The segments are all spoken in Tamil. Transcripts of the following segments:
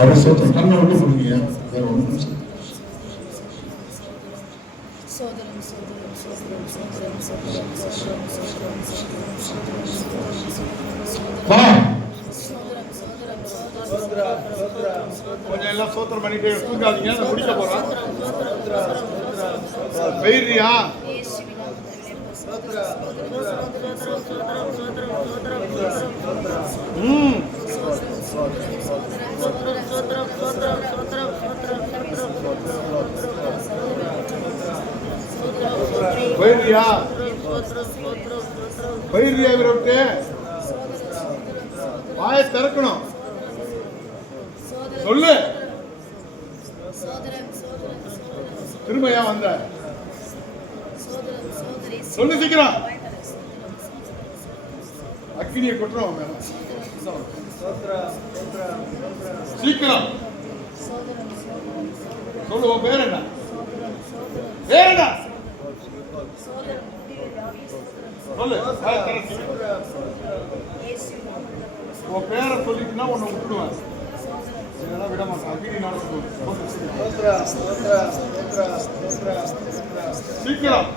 அவர் சோத்திரம் கண்ணை விட்டு கொடுங்க. வேற ஒன்றும் சோதரம் சோதரம் சோதரம் சோதரம் சோதரம் கொஞ்சம் எல்லாம் சோத்திரம் பண்ணிட்டு தூங்காதீங்க. நான் முடிக்க போறேன். வெயிரியா பயிரியா பயிரியா விட்டு வாயை திறக்கணும். சொல்லு. திரும்பயா வந்த சொல்லு சீக்கிரம். அக்கினியை கொட்டுறோம் சீக்கிரம் சொல்லு. உன் பேர் என்ன? பேர் என்ன சொல்லு. உன் பேரை சொல்லிட்டுனா உன்னை விட்டுடுவேன். இதெல்லாம் விட மாட்டேன். அக்கினி நடக்கும். சீக்கிரம்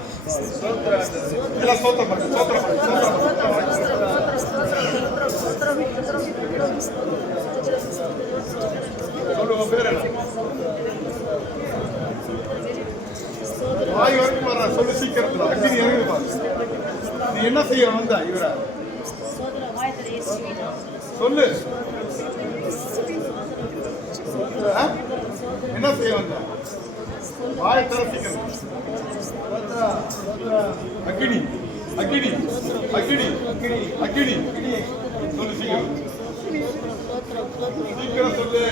எல்லாம் சோத்திரம் பண்ணு. சோத்திரம் பண்ணு. சொல்லு. உன் பேர் என்ன? வாய் வரைக்கும் வர்ற சொல்லு சீக்கிரத்துல. அக்கினி இறங்குது பாரு. நீ என்ன செய்ய வந்த இவர சொல்லு. என்ன செய்ய வந்த? வாய் தர சீக்கிரம். அக்கினி அக்கினி அக்கினி அக்கினி சொல்லு சீக்கிரம். சீக்கிரம் சொல்லு.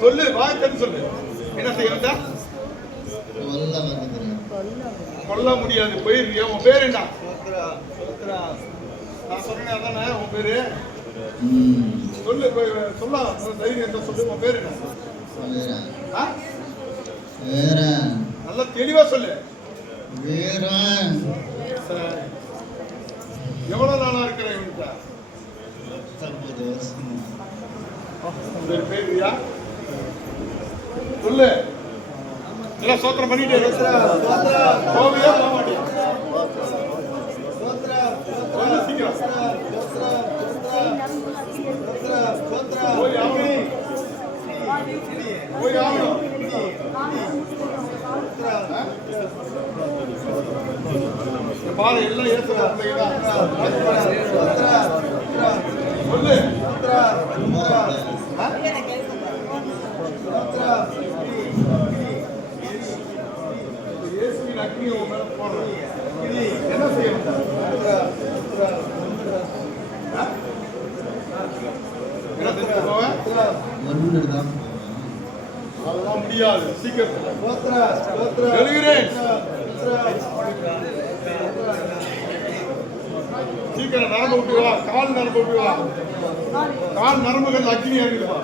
சொல்லு. வாய் தந்து சொல்லு. என்ன செய்ய வந்தா? கொல்ல முடியாது. போயிருக்கியா? உன் பேர் என்ன? நான் சொன்னேன் அதானே உன் பேரு. சொல்லு. சொல்ல தைரியம் சொல்லு. உன் பேர் என்ன? நல்லா தெளிவா சொல்லு. எவ்வளவு நாளா இருக்கிற இவன்கிட்ட? 9 வருஷம். பேரியா சொல்லு. எல்லாம் சோத்திரம் பண்ணிட்டு போவியா போக மாட்டியா? சீக்கிரம் போய் ஆகணும். போய் ஆகணும். பாரு எல்லாம் ஏற்றுறா சொல்லு. இயேசுவின் அக்னி உன் மேல போடுறேன். என்ன செய்ய என்ன செஞ்சு போவேன்? அதெல்லாம் முடியாது. சீக்கிரம் எழுகிறேன். சீக்கிரம் நரம்பு விட்டு வா. கால் நரம்பு விட்டு வா. கால் நரம்புகள் அக்னி இருக்குவா.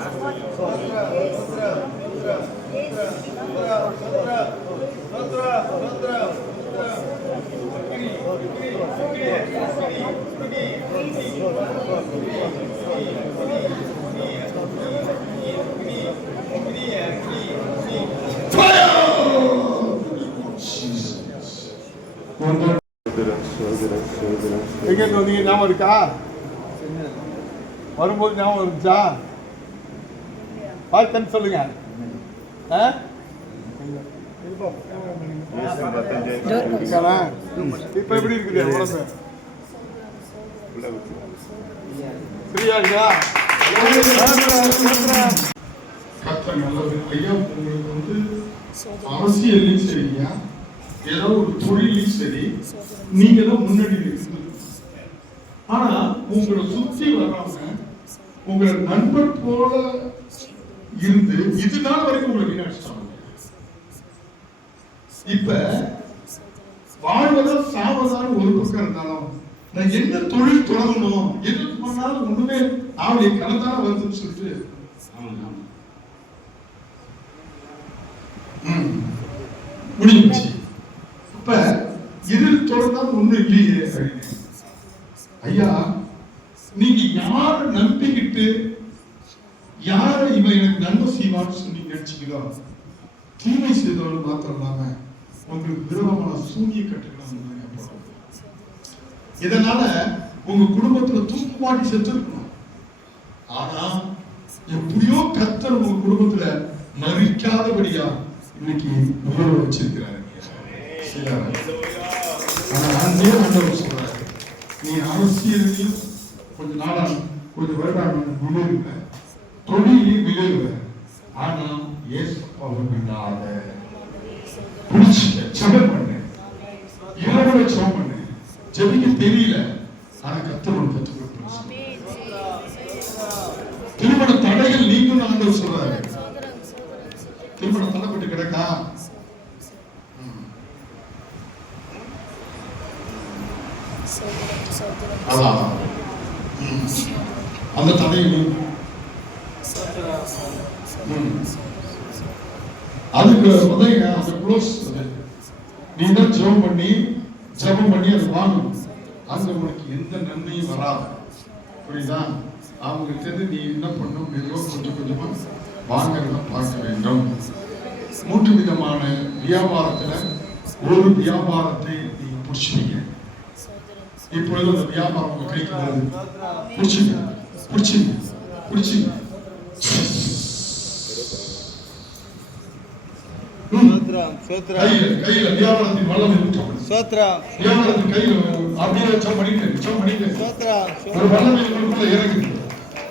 எங்க வந்தீங்க? ஞாபகம் இருக்கா? வரும்போது ஞாபகம் இருந்துச்சா? பார்த்து சொல்லுங்க. இப்ப எப்படி இருக்குது உடம்பு? சரியா இருக்கா? ஐயா உங்களுக்கு வந்து அரசியல்லையும் சரியா ஏதோ ஒரு தொழிலையும் சரி நீங்க தான் முன்னாடி இருக்கு. ஆனா உங்களை சுற்றி வர்றவங்க உங்களை நண்பர் போல இருந்து இது நாள் வரைக்கும் உங்களை வீணடிச்சிட்டாங்க. இப்ப வாழ்வதா சாவதான ஒரு பக்கம் இருந்தாலும் நான் என்ன தொழில் தொடங்கணும் எது பண்ணாலும் ஒண்ணுமே அவளை கலந்தான வருதுன்னு சொல்லிட்டு முடிஞ்சிச்சு. இப்ப எதில் தொடர்ந்தாலும் ஒண்ணும் இல்லையே. ஐயா, நீங்க யார நம்பிக்கிட்டு யார இவன் எனக்கு நன்மை செய்வான்னு சொல்லி நினைச்சீங்களோ தீமை செய்தவர்கள் மாத்திரம் இல்லாம உங்களுக்கு விரோதமான சூனிய கட்டுக்கலாம். இதனால உங்க குடும்பத்துல தூக்கு மாட்டி செத்து இருக்கணும். ஆனா எப்படியோ கர்த்தர் உங்க குடும்பத்துல மறிக்காதபடியா இன்னைக்கு உயிரோட வச்சிருக்கிறாரு. ஆனா ஆண்டவர் சொல்றாரு, நீ அரசியலையும் கொஞ்ச நாளா கொஞ்சம் வருடம் விளைவுற, தொழிலையும் விளைவுற, ஆனா ஏசப்பாவை விடாத பிடிச்சிக்க ஜெபம் பண்ணு, இரவுல ஜெபம் பண்ணு. ஜெபிக்க தெரியல, ஆனா கர்த்தர் உனக்கு கற்றுக் கொடுப்பார். திருமண தடைகள் நீங்களும் ஆண்டவர் சொல்றாரு. திருமணம் தடைப்பட்டு கிடக்கா, அந்த தடையில் அதுக்கு உதவிங்க அந்த க்ளோஸ் நீ தான் ஜெபம் பண்ணி அது வாங்கணும். அங்க உனக்கு எந்த நன்மையும் வராது. புரியுதா? அவங்க தெரிந்து நீ என்ன பண்ணும், கொஞ்சம் கொஞ்சமா வாங்கறத பார்க்க வேண்டும். 3 விதமான வியாபாரத்துல ஒரு வியாபாரத்தை நீங்க புடிச்சுவீங்க. இப்பொழுது அந்த வியாபாரம் உங்க கைக்கு வருது. புடிச்சுங்க. கையில வியாபாரத்தின் வல்லமை வியாபாரத்தின் கையில அப்படியே வச்சோம் பண்ணிட்டு ஒரு வல்லமை உங்களுக்குள்ள இறங்குது.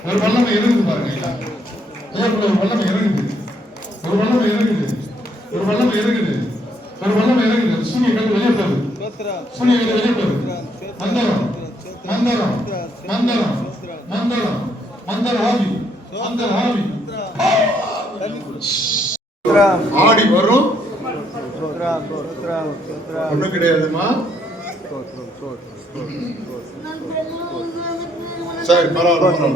ஒரு வல்லமை இறங்குது பாருங்க. ஒரு வல்லமை இறங்குது. சூரிய கண்டு வெளியே போகுது. மந்தரம் ஆடி வரும். ஒண்ணும் கிடையாதுமா. சரி, பரவாயில்ல.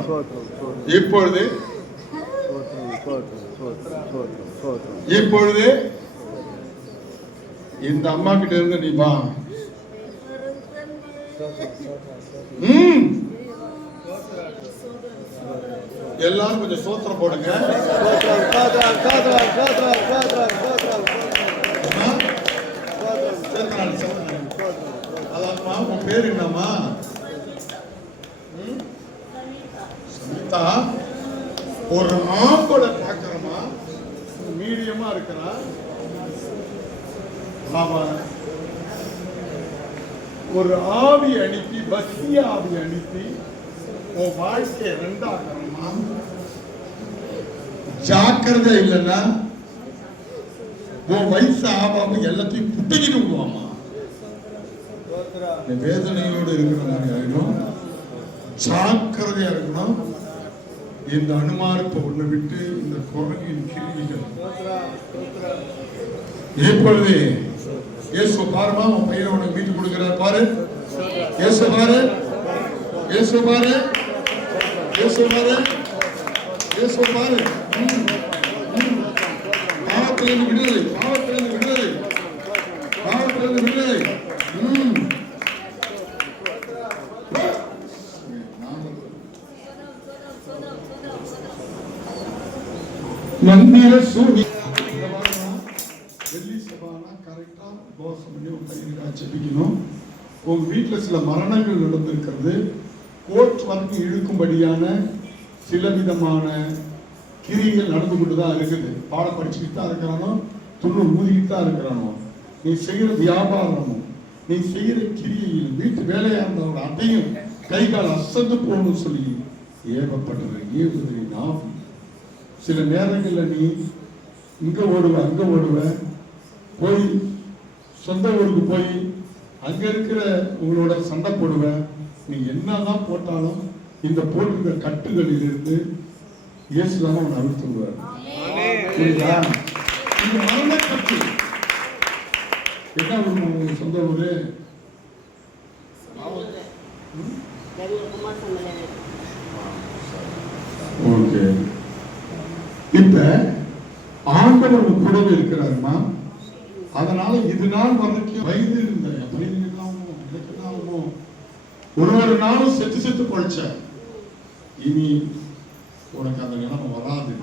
இப்பொழுது இந்த அம்மா கிட்ட இருந்து நீ வா. எல்லாரும் கொஞ்சம் சோத்திரம் போடுங்க. அதாம்மா, உன் பேர் என்னம்மா? சமிதா. ஒரு ஆம்பளை பார்க்கிறமா, மீடியமா இருக்கிறா. அவன் ஒரு ஆவி அனுப்பி, பக்திய ஆவி அனுப்பி உன் வாழ்க்கையை 2 ஆக்கணுமா. ஜாக்கிரதை இல்லைன்னா உன் வயசு ஆபாம எல்லாத்தையும் புட்டிக்கிட்டு விடுவாமா. வேதனையோடு இருக்கிற மாதிரி ஆகிடும். ஜாக்கிரதையா இருக்கணும். இந்த அனுமானத்தை ஒண்ணு விட்டு இந்த குரங்கின் கிருமிகள் இப்பொழுது இயேசு பாருமா, உன் பையனை உனக்கு வீட்டு கொடுக்கிறார் பாரு. இயேசு பாரு. பாவத்திலிருந்து விடுதலை. மந்திர சூழி வெள்ளி சபானா கரெக்டா தோசை பண்ணி உங்க பையனுக்காக ஜெபிக்கணும். உங்க வீட்டுல சில மரணங்கள் நடந்திருக்கிறது. கோர்ட் வரைக்கும் இழுக்கும்படியான சில விதமான கிரிகள் நடந்து கொண்டுதான் இருக்குது. பாடம் படிச்சுக்கிட்டு தான் இருக்கிறானோ, துண்ணு ஊதிக்கிட்டு தான் இருக்கிறானோ, நீ செய்கிற வியாபாரமும் நீ செய்கிற கிரியில் வீட்டு வேலையா இருந்தவங்க அதையும் கை கால் அசந்து போகணும்னு சொல்லி ஏவுதறி நாம். சில நேரங்களில் நீ இங்க ஓடுவ அங்க ஓடுவ, போய் சொந்த ஊருக்கு போய் அங்க இருக்கிற உங்களோட சண்டை போடுவ. நீ என்னதான் போட்டாலும் இந்த போட்டுகிற கட்டுகளிலிருந்து இயேசுதான் அவன் அழுத்துவார். புரியுதா? இந்த மரண கட்டு என்ன உங்க சொந்த ஊரு? ஓகே. இப்ப ஆண்டவர் கூடவே இருக்கிறாருமா. அதனால இது நாள் வரைக்கும் வயது இருந்த ஒரு நாளும் செத்து பழிச்ச இனி உனக்கு அந்த நிலைமை வராது.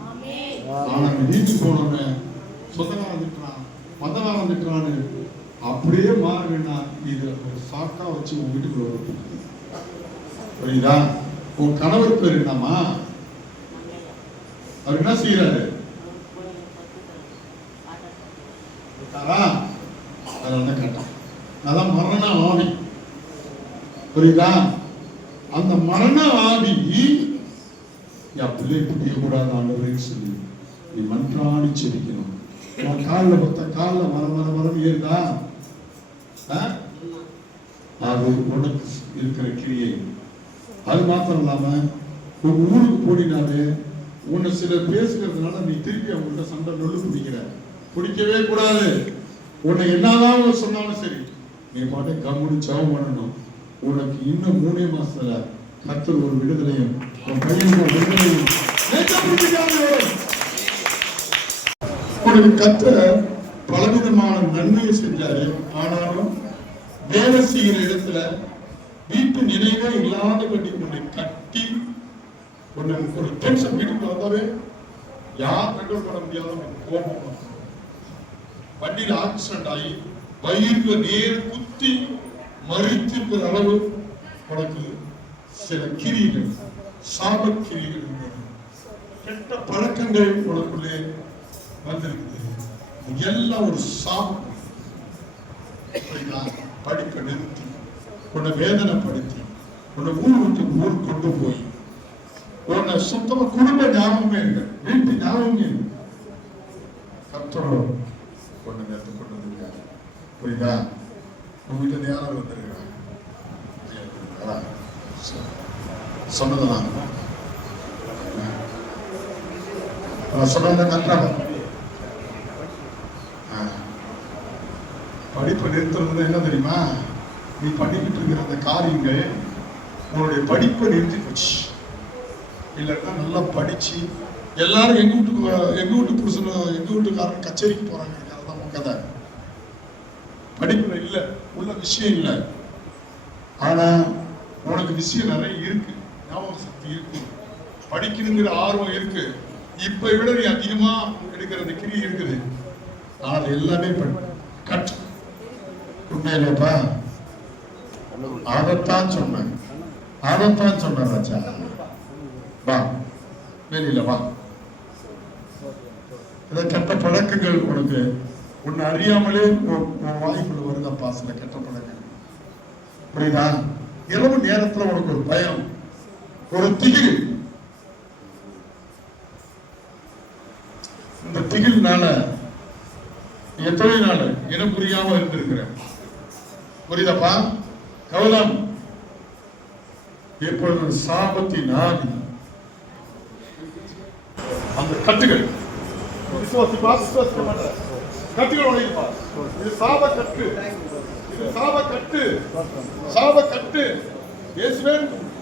ஆனா வீட்டுக்கு போனோன்னு சொந்தக்காரன் திட்டுறான், மந்தகாரன் திட்டுறான்னு அப்படியே மாறினா இது ஒரு சாக்கா வச்சு உன் வீட்டுக்குள்ள வரும். புரியுதா? உன் கணவர் பேர் என்னமா? அவர் என்ன செய்யறாரு? அதெல்லாம் கேட்டான். அதான் மரண ஆவி. புரியுதா? அந்த மரண ஆவி என் பிள்ளை புரிய கூடாது ஆண்டவரே சொல்லி நீ மன்றாடி செபிக்கணும். காலில் பார்த்தா காலில் மரம் ஏறுதா? அது உனக்கு இருக்கிற கிரியை. அது மாத்திரம் இல்லாம உங்க ஊருக்கு போடினாலே உன்னை சிலர் பேசுகிறதுனால நீ திருப்பி அவங்கள்ட்ட சண்டை நொல்லு பிடிக்கவே கூடாது. உன்னை என்னதான் சொன்னாலும் சரி நீ பாட்டு கம்முனு ஜெபம் பண்ணணும். உனக்கு இன்னும் 3 மாசத்துல கர்த்தர் ஒரு விடுதலையும் உன் பையனுக்கு விடுதலையும் உனக்கு கர்த்தர் பலவிதமான நன்மையை செஞ்சாரு. ஆனாலும் வேலை செய்கிற இடத்துல வீட்டு நினைவே இல்லாத கட்டி உன்னை கட்டி ஒரு டென்ஷன் வீட்டுக்கு வந்தாவே யார் கண்ட்ரோல் பண்ண முடியாத கோபம். வண்டியில ஆக்சிடென்ட் ஆகி வயிறுல நேர் குத்தி மறித்திருக்கிற அளவு உனக்கு சில கிரிகள், சாப கிரிகள் இருந்தது. கெட்ட பழக்கங்கள் உனக்குள்ளே வந்திருக்குது. எல்லாம் ஒரு சாபம். படிப்பை நிறுத்தி உன்னை வேதனைப்படுத்தி உன்னை ஊர் விட்டு ஊர் கொண்டு போய் உன்னை சுத்தமா குடும்ப ஞாபகமே இல்லை, வீட்டு ஞாபகமே இல்லை. கர்த்தரோ கொண்டு நேரத்தை கொண்டு வந்திருக்காரு. புரியுதா? உங்க வீட்டுல யாராவது வந்திருக்கிறாங்க சொன்னதுதான் சொன்ன கற்றாங்க. படிப்பை நிறுத்துறது என்ன தெரியுமா? நீ பண்ணிக்கிட்டு இருக்கிற அந்த காரியங்கள் உன்னுடைய படிப்பை நிறுத்தி போச்சு. இல்லைன்னா நல்லா படிச்சு எல்லாரும் எங்க வீட்டு புருஷன் எங்க வீட்டுக்காரன் கச்சேரிக்கு போறாங்க. அதுதான் உன் கதை. படிப்புல இல்ல, உள்ள விஷயம் இல்லை. ஆனா உனக்கு விஷயம் நிறைய இருக்கு, ஞாபக சக்தி இருக்கு, படிக்கணுங்கிற ஆர்வம் இருக்கு. இப்ப விட நீ அதிகமா எடுக்கிற அந்த கிரி இருக்குது. ஆனா எல்லாமே கட் உண்மையிலப்பா. அதைத்தான் சொன்னேன் ராஜா. வா வெளியில வா. கெட்ட பழக்கங்கள் உனக்கு உன்னை அறியாமலே வாய்ப்புல வருதப்பா. சில கெட்ட பழக்கங்கள் புரியுதா? இரவு நேரத்துல உனக்கு ஒரு பயம், ஒரு திகில். இந்த திகில்னால எத்தனை நாள் இனம் புரியாம இருந்திருக்கிற. புரியுதப்பா? கவலம் எப்பொழுது சாபத்தின் ஆவி அந்த கட்டுகள் கட்டுகள் உடையுமா? இது சாப கட்டு, இது சாப கட்டு, சாப கட்டு. இயேசுவே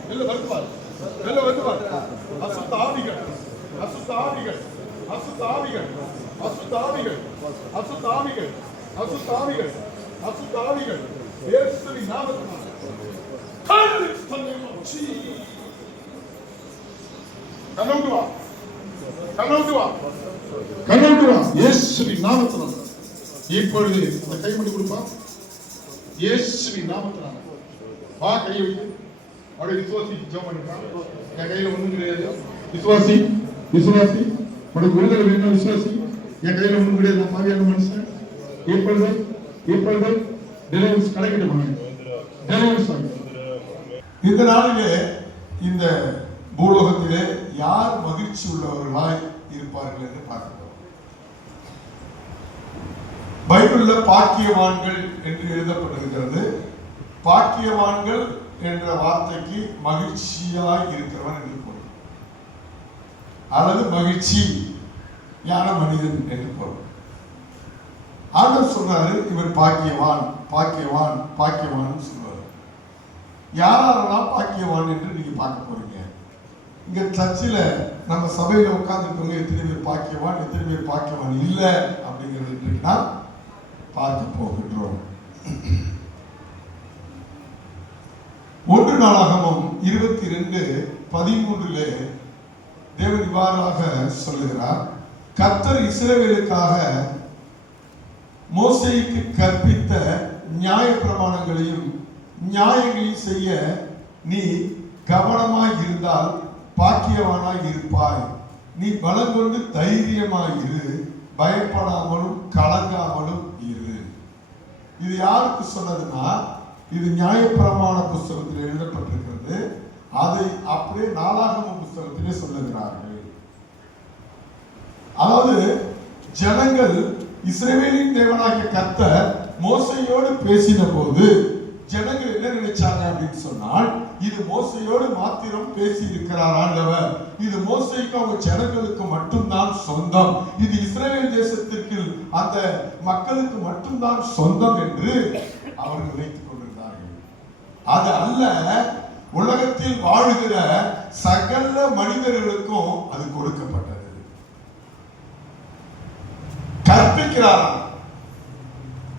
வெளில வருவார், வெளில வருவார். அசுத்த ஆவிகள், அசுத்த ஆவிகள், அசுத்த ஆவிகள், அசுத்த ஆவிகள், அசுத்த ஆவிகள், அசுத்த ஆவிகள், அசுத்த ஆவிகள் இயேசுவின் நாமத்தினால் இயேசுவின் நாமத்தினால் இப்பொழுது அந்த கைமணி கொடுப்பா. இயேசுவின் நாமத்தினால் வா, கையை வைத்து அப்படியே விசுவாசி ஜெபம் பண்ணிட்டான். என் கையில ஒண்ணும் கிடையாது. விசுவாசி, விசுவாசி, உனக்கு விடுதலை வேணும். விசுவாசி, என் கையில ஒண்ணும் கிடையாது. நான் பாவியான மனுஷன். இப்பொழுது இப்பொழுது டெலிவரிஸ் கிடைக்கட்டும். டெலிவரிஸ் இந்த நாளிலே இந்த பூலோகத்திலே யார் மகிழ்ச்சி உள்ளவர்களாய் இருப்பார்கள் என்று பார்க்கிறோம். பைபிள்ல பாக்கியவான்கள் என்று எழுதப்பட்டிருக்கிறது. பாக்கியவான்கள் என்ற வார்த்தைக்கு மகிழ்ச்சியாய் இருக்கிறவன் என்று பொருள், அல்லது மகிழ்ச்சியான மனிதன் என்று பொருள். ஆண்டவர் சொல்றாரு, இவன் பாக்கியவான் பாக்கியவான் பாக்கியவான் சொல்றாரு. யாரெல்லாம் பாக்கியவான் என்று நீங்க பார்க்க போறீங்க. இங்க சர்ச்சில் நம்ம சபையில உட்கார்ந்துருக்கவங்க எத்தனை பேர் பாக்கியவான், எத்தனை பேர் பாக்கியவான் இல்லை அப்படிங்கிறது இன்றைக்கு நாம் பார்க்க போகின்றோம். 1 நாளாகமம் 22:13 தேவன் இவ்வாறாக சொல்லுகிறார், கர்த்தர் இஸ்ரவேலுக்காக மோசேக்கு கற்பித்த நியாய பிரமாணங்களையும் நியாயங்களையும் செய்ய நீ கவனமாய் இருந்தால் பாக்கியவானாய் இருப்பாய். நீ பலம் கொண்டு தைரியமாய் இரு, பயப்படாமலும் கலங்காமலும் இரு. இது யாருக்கு சொன்னதுன்னா, இது நியாயப்பிரமாண புஸ்தகத்தில் எழுதப்பட்டிருக்கிறது. அதை அப்படியே நாளாகம புஸ்தகத்திலே சொல்லுகிறார்கள். அதாவது ஜனங்கள் இஸ்ரவேலின் தேவனாகிய கர்த்தர் மோசையோடு பேசின போது ஜனங்கள் என்ன நினைச்சாங்க அப்படின்னு சொன்னால், இது மோசையோடு மாத்திரம் பேசி இருக்கிறார் ஆண்டவர், இது மோசைக்கு அவங்க ஜனங்களுக்கு மட்டும்தான் சொந்தம், இது இஸ்ரவேல் தேசத்திற்கு அந்த மக்களுக்கு மட்டும்தான் சொந்தம் என்று அவர்கள் நினைத்துக் கொண்டிருந்தார்கள். அது அல்ல, உலகத்தில் வாழுகிற சகல மனிதர்களுக்கும் அது கொடுக்கப்பட்டது. கற்பிக்கிறார்,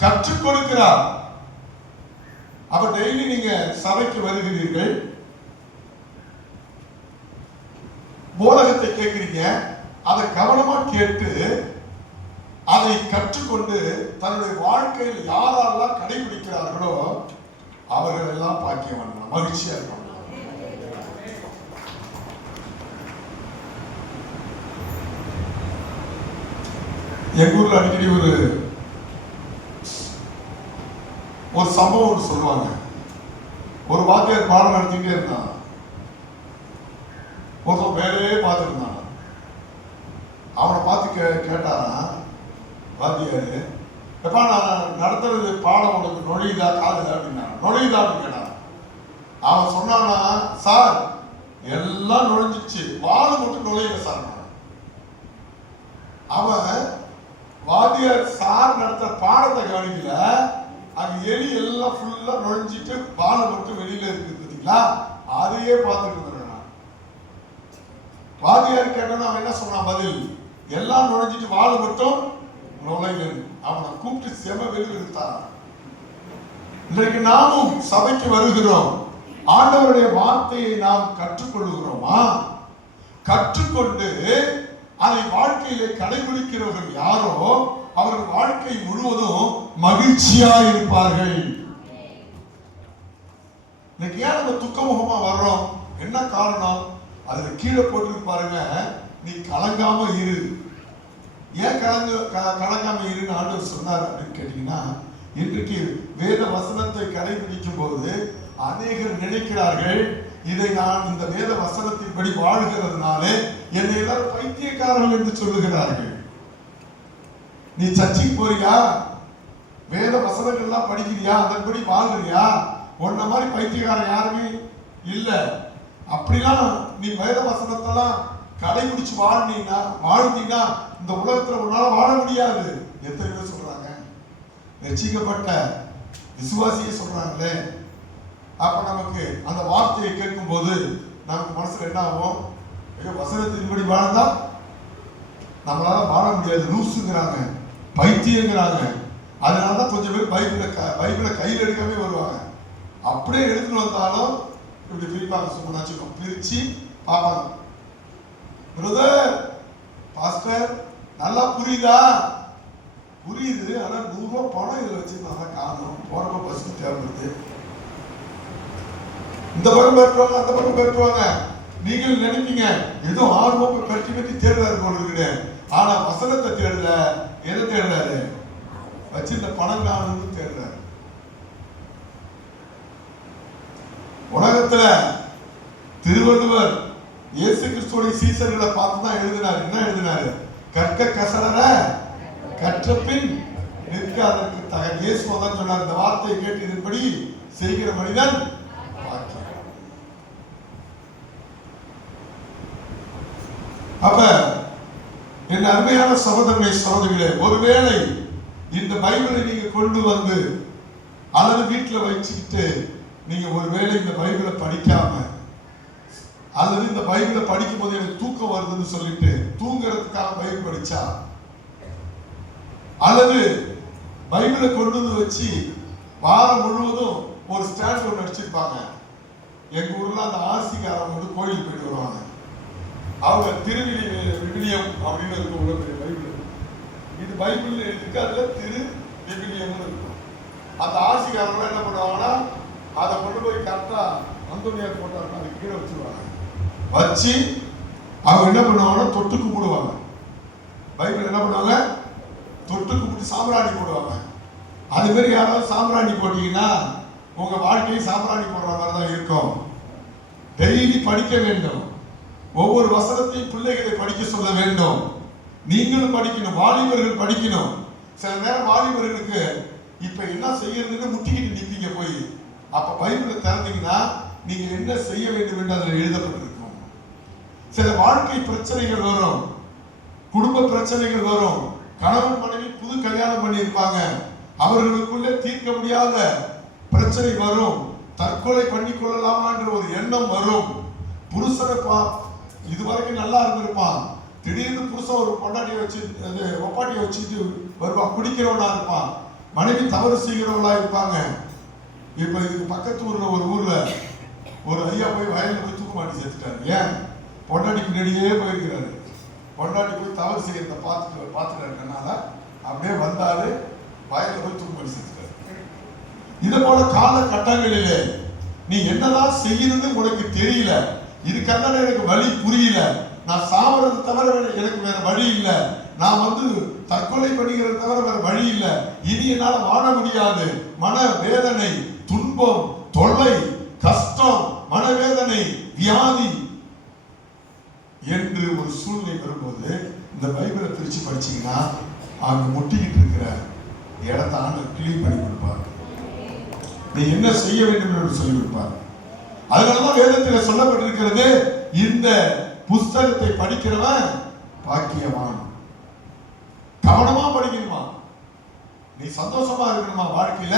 கற்றுக் கொடுக்கிறார். அப்ப டெய்லி நீங்க சபைக்கு வருகிறீர்கள், போதகத்தை கேட்கிறீங்க, அதை கவனமா கேட்டு அதை கற்றுக்கொண்டு தன்னுடைய வாழ்க்கையில் யாரெல்லாம் கடைபிடிக்கிறார்களோ அவர்கள் எல்லாம் பாக்கியவான், மகிழ்ச்சியா இருப்பாங்க. எங்க ஊர்ல அடிக்கடி ஒரு சம்பவம் சொல்லுவாங்க. ஒரு வாத்தியார் பாடம் நடத்திட்டே இருந்தான், ஒருத்தன் வேலையே பார்த்துட்டு இருந்தான். அவனை பார்த்து கேட்டாரா வாத்தியாரு, எப்பா நான் நடத்துறது பாடம் உனக்கு நுழையுதா காதுல அப்படின்னா, நுழையுதா அப்படின்னு கேட்டான். அவன் சொன்னானா, சார் எல்லாம் நுழைஞ்சிச்சு, வாழை மட்டும் நுழையல சார். அவன் வாத்தியார் சார் நடத்த பாடத்தை கவனிக்கல, அது எலி எல்லாம் ஃபுல்லா நுழைஞ்சிட்டு வாழை மட்டும் வெளியில இருக்கு பார்த்தீங்களா, அதையே பார்த்துட்டு இருந்தான். வாத்தியார் கேட்டோன்னா அவன் என்ன சொன்னான் பதில், எல்லாம் நுழைஞ்சிட்டு வாழை மட்டும் நுழைவு. அவனை கூப்பிட்டு செம வெளியில் எடுத்தான். இன்றைக்கு நாமும் சபைக்கு வருகிறோம், ஆண்டவருடைய வார்த்தையை நாம் கற்றுக்கொள்ளுகிறோமா? கற்றுக்கொண்டு அதை வாழ்க்கையிலே கடைபிடிக்கிறவர்கள் யாரோ அவர்கள் வாழ்க்கை முழுவதும் மகிழ்ச்சியா இருப்பார்கள். இன்னைக்கு ஏன் நம்ம துக்கமுகமா வர்றோம்? என்ன காரணம்? அதுல கீழே போட்டு பாருங்க, நீ கலங்காம இரு. ஏன் கலங்காம இருன்னு ஆண்டவர் சொன்னார் அப்படின்னு கேட்டீங்கன்னா, இன்றைக்கு வேத வசனத்தை கடைபிடிக்கும் போது அநேகர் நினைக்கிறார்கள், இதை நான் இந்த வேத வசனத்தின்படி வாழ்கிறதுனாலே என்னை எல்லாரும் பைத்தியக்காரர்கள் என்று சொல்லுகிறார்கள். நீ சர்ச்சைக்கு போறியா, வேத வசனங்கள்லாம் படிக்கிறியா, அதன்படி வாழ்கிறியா, உன்ன மாதிரி பைத்தியக்காரன் யாருமே இல்ல. அப்படிலாம் நீ வேத வசனத்தெல்லாம் கடைபிடிச்சு வாழ்ந்தீங்கன்னா இந்த உலகத்துல உன்னால வாழ முடியாது. எத்தனை பேர் சொல்றாங்க, ரட்சிக்கப்பட்ட விசுவாசியை சொல்றாங்களே. அப்ப நமக்கு அந்த வார்த்தையை கேட்கும் போது நமக்கு மனசுல என்ன ஆகும், வசனத்தின்படி வாழ்ந்தா நம்மளால வாழ முடியாது, லூசுங்கிறாங்க, பைத்தியங்கிறாங்க. அதனாலதான் கொஞ்சம் பேர் பைபிளை கையில் எடுக்கவே வருவாங்க. அப்படியே எடுத்துட்டு வந்தாலும் இப்படி பிரிப்பாங்க, சும்மா பிரிச்சு பார்ப்பாங்க. பிரதர் பாஸ்டர் நல்லா புரியுதா? புரியுது, ஆனா 100 ரூபாய் பணம் இதுல வச்சிருந்தாங்க, காணும் போறப்ப பஸ் தேவைப்படுது. இந்த பக்கம் பெற்றுவாங்க, அந்த பக்கம் பெற்றுவாங்க. நீங்கள் நினைப்பீங்க ஏதோ ஆர்வம் பற்றி தேடுறாரு போல இருக்கு. ஆனா வசனத்தை தேடல, எதை தேடுறாரு? வச்சிருந்த பணம் காணும்னு தேடுறாரு. உலகத்துல திருவள்ளுவர் இயேசு கிறிஸ்துவோட சீசர்களை பார்த்துதான் எழுதினார். என்ன எழுதினாரு? கற்க கசடர கற்றபின் நிற்க அதற்கு தக. இயேசு தான் சொன்னார், இந்த வார்த்தையை கேட்டு இதன்படி செய்கிற மனிதன் பாக்கியவான். அப்ப என் அருமையான சகோதரனை சகோதரிகளே, ஒருவேளை இந்த பைபிளை நீங்க கொண்டு வந்து அல்லது வீட்டில் வச்சுக்கிட்டு நீங்க ஒருவேளை இந்த பைபிளை படிக்காம அல்லது இந்த பைபிளை படிக்கும் போது எனக்கு தூக்கம் வருதுன்னு சொல்லிட்டு தூங்குறதுக்காக பைபிள் படிச்சா அல்லது பைபிளை கொண்டு வந்து வச்சு வாரம் முழுவதும் ஒரு ஸ்டாண்ட் ஒன்று அடிச்சிருப்பாங்க. எங்க ஊர்ல அந்த ஆர்சிக்காரங்க வந்து கோயிலுக்கு போயிட்டு வருவாங்க. அவங்க விவிலியம் அப்படின்னு இருக்கும், உள்ள பெரிய பைபிள். இது பைபிள் இருக்கு, அதுல திரு விவிலியம்னு இருக்கும். அந்த ஆர்சிக்காரங்க என்ன பண்ணுவாங்கன்னா அதை கொண்டு போய் கரெக்டா அந்தோனியார் போட்டாங்க அது கீழே வச்சிருவாங்க. வச்சு அவங்க என்ன பண்ணுவாங்கன்னா தொட்டு கும்பிடுவாங்க. பைபிள் என்ன பண்ணுவாங்க, தொட்டு கும்பிட்டு சாம்பிராணி போடுவாங்க. அது மாதிரி யாராவது சாம்பிராணி போட்டீங்கன்னா உங்க வாழ்க்கையை சாம்பிராணி போடுற மாதிரி தான் இருக்கும். டெய்லி படிக்க வேண்டும். ஒவ்வொரு வசனத்தையும் பிள்ளைகளை படிக்க சொல்ல வேண்டும். நீங்களும் படிக்கணும், வாலிபர்கள் படிக்கணும். சில நேரம் வாலிபர்களுக்கு இப்ப என்ன செய்யறதுன்னு முட்டிக்கிட்டு நிப்பீங்க போய். அப்ப பைபிளை திறந்தீங்கன்னா நீங்க என்ன செய்ய வேண்டும் என்று அதில் எழுதப்பட்டிருக்கும். சில வாழ்க்கை பிரச்சனைகள் வரும், குடும்ப பிரச்சனைகள் வரும். கணவன் மனைவி புது கல்யாணம் பண்ணியிருப்பாங்க, அவர்களுக்குள்ளே தீர்க்க முடியாத பிரச்சனை வரும். தற்கொலை பண்ணி கொள்ளலாமா என்ற ஒரு எண்ணம் வரும். புருஷனை இதுவரைக்கும் நல்லா இருந்திருப்பான், திடீர்னு புருஷன் ஒரு பொண்டாட்டியை வச்சு ஒப்பாட்டியை வச்சுட்டு வருவான், குடிக்கிறவனா இருப்பான். மனைவி தவறு செய்கிறவங்களா இருப்பாங்க. இப்ப இதுக்கு பக்கத்து ஊர்ல ஒரு ஊர்ல ஒரு ஐயா போய் வயல்ல போய் தூக்க மாட்டி செத்துட்டாரு. ஏன்? பொண்டாட்டி பின்னாடியே போயிருக்கிறாரு. பொண்டாட்டி போய் தவறு செய்யறத பார்த்துட்டாருனால அப்படியே வந்தாரு, வயல்ல போய் தூக்க மாட்டி செத்துட்டாரு. இது போல காலகட்டங்களிலே நீ என்னதான் செய்யணும்னு உனக்கு தெரியல, இதுக்காக எனக்கு வழி புரியல, நான் சாவறது தவிர எனக்கு வேற வழி இல்லை, நான் வந்து தற்கொலை பண்ணிக்கிறது தவிர வேற வழி இல்லை, இனி என்னால வாழ முடியாது, மன வேதனை, துன்பம், தொல்லை, கஷ்டம், மனவேதனை, வியாதி என்று ஒரு சூழ்நிலை வரும்போது இந்த பைபிளை பிரிச்சு படிச்சீங்கன்னா அங்க முட்டிக்கிட்டு இருக்கிற இடத்த ஆண்டவர் கிளீன் பண்ணி கொடுப்பார். நீ என்ன செய்ய வேண்டும் என்று சொல்லி கொடுப்பார். அதனாலதான் வேதத்தில் சொல்லப்பட்டிருக்கிறது, இந்த புஸ்தகத்தை படிக்கிறவன் பாக்கியவான். கவனமா படிக்கணுமா, நீ சந்தோஷமா இருக்கணுமா, வாழ்க்கையில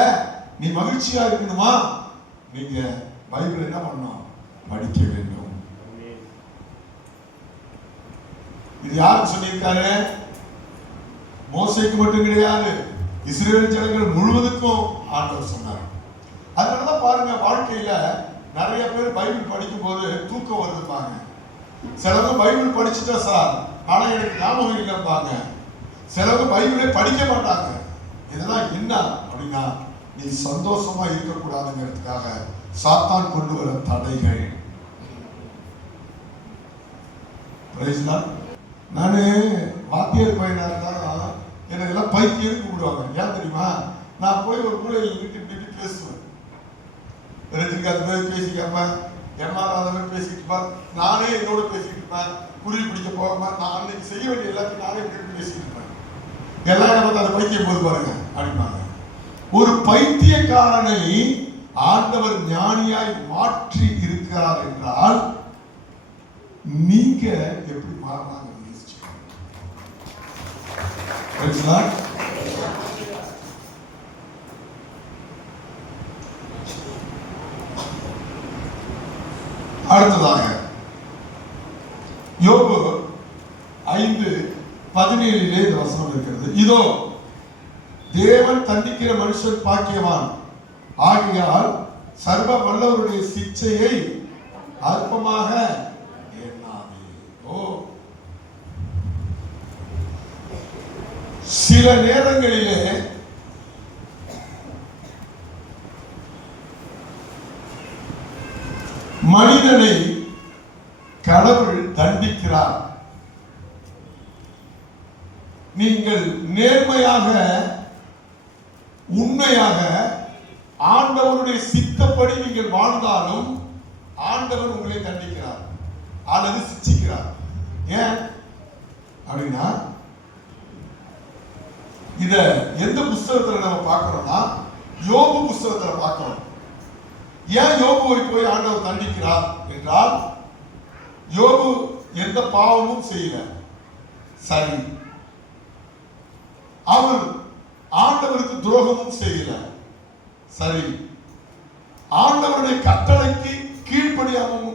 நீ மகிழ்ச்சியா இருக்கணுமா, நீங்க பைபிள் என்ன பண்ணணும், படிக்க வேண்டும். இது யாருக்கு சொல்லியிருக்காரு? மோசேக்கு மட்டும் கிடையாது, இஸ்ரவேல் ஜனங்கள் முழுவதுக்கும் ஆண்டவர் சொன்னார். அதனாலதான் பாருங்க, வாழ்க்கையில நிறைய பேர் பைபிள் படிக்கும் போது தூக்கம் வருதுப்பாங்க. சிலவங்க பைபிள் படிச்சுட்டா சார் ஆனா எனக்கு ஞாபகம் இல்லைப்பாங்க. சிலவங்க பைபிளே படிக்க மாட்டாங்க. இதெல்லாம் என்ன அப்படின்னா, நீ சந்தோஷமா இருக்கக்கூடாதுங்கிறதுக்காக சாத்தான் கொண்டு வர தடைகள். நானு வாத்தியார் பையனா இருந்தாலும் எனக்கு எல்லாம் பைத்தியம் கூப்பிடுவாங்க. ஏன் தெரியுமா? நான் போய் ஒரு மூலையில் விட்டு இப்படி பேசுவேன். ரஜினிகாந்த் போய் பேசிக்காம, எம்ஆர் பேசிட்டு இருப்பேன், நானே என்னோட பேசிட்டு இருப்பேன், குருவி பிடிக்க போகாம நான் அன்னைக்கு செய்ய வேண்டிய எல்லாத்தையும் நானே பேசிட்டு இருப்பேன். எல்லாம் நம்ம அந்த பைத்தியம் போது பாருங்க அப்படின்னாங்க. ஒரு பைத்தியக்காரனை ஆண்டவர் ஞானியாய் மாற்றி இருக்கிறார் என்றால் நீங்க எப்படி மாறலாம்? அடுத்ததாக யோபு 5:17 இந்த வசனம் இருக்கிறது. இதோ தேவன் தண்டிக்கிற மனுஷன் பாக்கியவான், ஆகையால் சர்வ வல்லவருடைய சிச்சையை அற்பமாக எண்ணாதே. சில நேரங்களிலே மனிதனை கடவுள் தண்டிக்கிறார். நீங்கள் நேர்மையாக உண்மையாக ஆண்டவருடைய சித்தப்படி நீங்கள் வாழ்ந்தாலும் ஆண்டவர் உங்களை தண்டிக்கிறார் அல்லது சிச்சிக்கிறார். ஏன் அப்படின்னா, இத எந்த புஸ்தகத்துல நம்ம பார்க்கிறோம்னா யோபு புஸ்தகத்துல பார்க்கிறோம். ஏன் யோபுவை போய் ஆண்டவர் தண்டிக்கிறார் என்றால், யோபு எந்த பாவமும் செய்யல. சரி. அவர் ஆண்டவருக்கு துரோகமும் செய்யல. சரி. ஆண்டவருடைய கட்டளைக்கு கீழ்ப்படியாமல்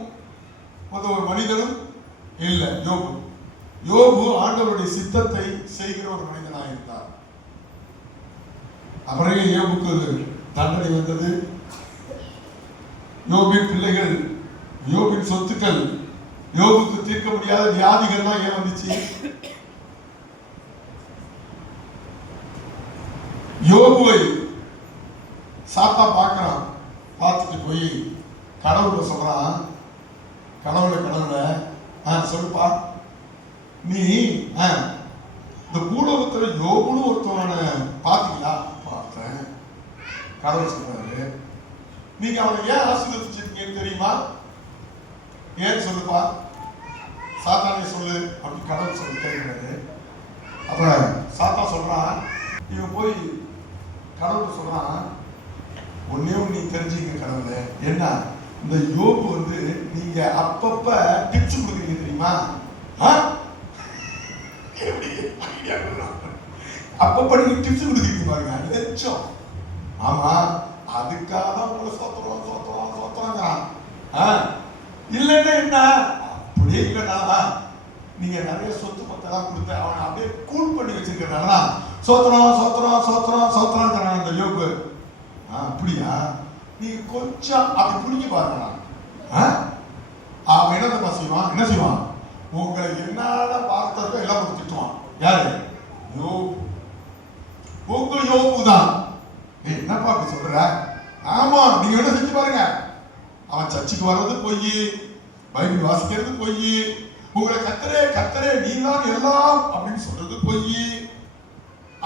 ஒரு மனிதனும் இல்லை யோபு. யோபு ஆண்டவருடைய சித்தத்தை செய்கிற ஒரு மனிதனாக இருந்தார். அவரே யோபுக்கு தண்டனை வந்தது. யோபின் பிள்ளைகள், யோபின் சொத்துக்கள், யோபுக்கு தீர்க்க முடியாத வியாதிகள்லாம் ஏன் வந்துச்சு? யோபுவை சாத்தா பார்க்கிறான். பார்த்துட்டு போய் கடவுளை சொல்றான், கடவுளை சொல்லுப்பா, நீ இந்த பூலோகத்துல யோபுன்னு ஒருத்தவனை பாத்தீங்களா? பார்த்தேன். கடவுள் சொல்றாரு, நீங்க அவனை ஏன் ஆசீர்வதிச்சிருக்கீங்கன்னு தெரியுமா? ஏன் சொல்லுப்பா, சாத்தானே சொல்லு அப்படின்னு கடவுள் சொல்லி கேட்கிறாரு. அப்புறம் சாத்தா சொல்றான், இவன் போய் கடவுள் சொல்றான், ஒன்னே ஒண்ணு நீ தெரிஞ்சுக்க கடவுளே, என்ன இந்த யோபு வந்து நீங்க அப்பப்ப டிப்ஸ் கொடுக்குறீங்க தெரியுமா? அப்பப்ப நீங்க டிப்ஸ் கொடுக்குறீங்க பாருங்க, லட்சம். ஆமா, அதுக்காக தான் உங்களை சோத்துறாங்கிறான். இல்லைன்னா என்ன? அப்படியே இல்லைன்னா நீங்க நிறைய சொத்து பத்தெல்லாம் கொடுத்து அவனை அப்படியே கூல் பண்ணி வச்சிருக்கிறனால சோத்திரம் அந்த யோபு. அப்படியா? நீங்க கொஞ்சம் அப்படி புரிஞ்சு பாருங்க. அவன் என்ன செய்வான்? என்ன செய்வான்? உங்களை என்னென்ன பார்த்ததோ எல்லாம் கொடுத்துட்டுவான். யாரு? யோபு. உங்க யோபு தான். என்னப்பா அப்படி சொல்ற? ஆமா, நீங்க என்ன செஞ்சு பாருங்க. அவன் சர்ச்சுக்கு வர்றது பொய், பைபிள் வாசிக்கிறது பொய், உங்களை கத்தரே நீதான் எல்லாம் அப்படின்னு சொல்றது பொய்,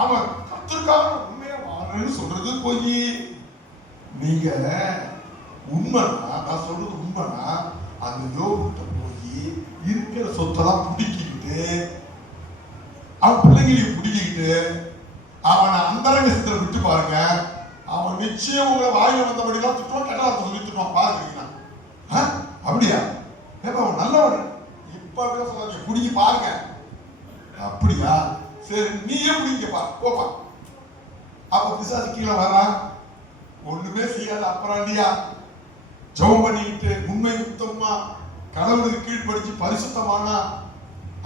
அவன் கத்திற்காக உண்மையா வாழ்றேன்னு சொல்றது பொய். நீங்க உண்மைனா, நான் சொல்றது உண்மைனா, அந்த யோகிட்ட போய் இருக்கிற சொத்தெல்லாம் பிடிக்கிட்டு, அவன் பிள்ளைங்களையும் பிடிக்கிட்டு, அவனை அந்தரங்க சித்திரம் விட்டு பாருங்க. அவன் நிச்சயம் உங்களை வாயில வந்தபடிலாம் திட்டுவான், கெட்டாரத்தை சொல்லி திட்டுவான். பாருங்க. அப்படியா? அவன் நல்லவன். இப்ப சொல்லாதீங்க, பிடிக்கி பாருங்க. அப்படியா? சரி, நீயே பிடிக்கப்பா, போப்பா. அப்ப பிசாசு கீழே வர்றான், ஒண்ணுமே செய்யாத அப்புறாண்டியா ஜெபம் பண்ணிக்கிட்டு உண்மை யுத்தமா கடவுளுக்கு கீழ்படிச்சு பரிசுத்தமானா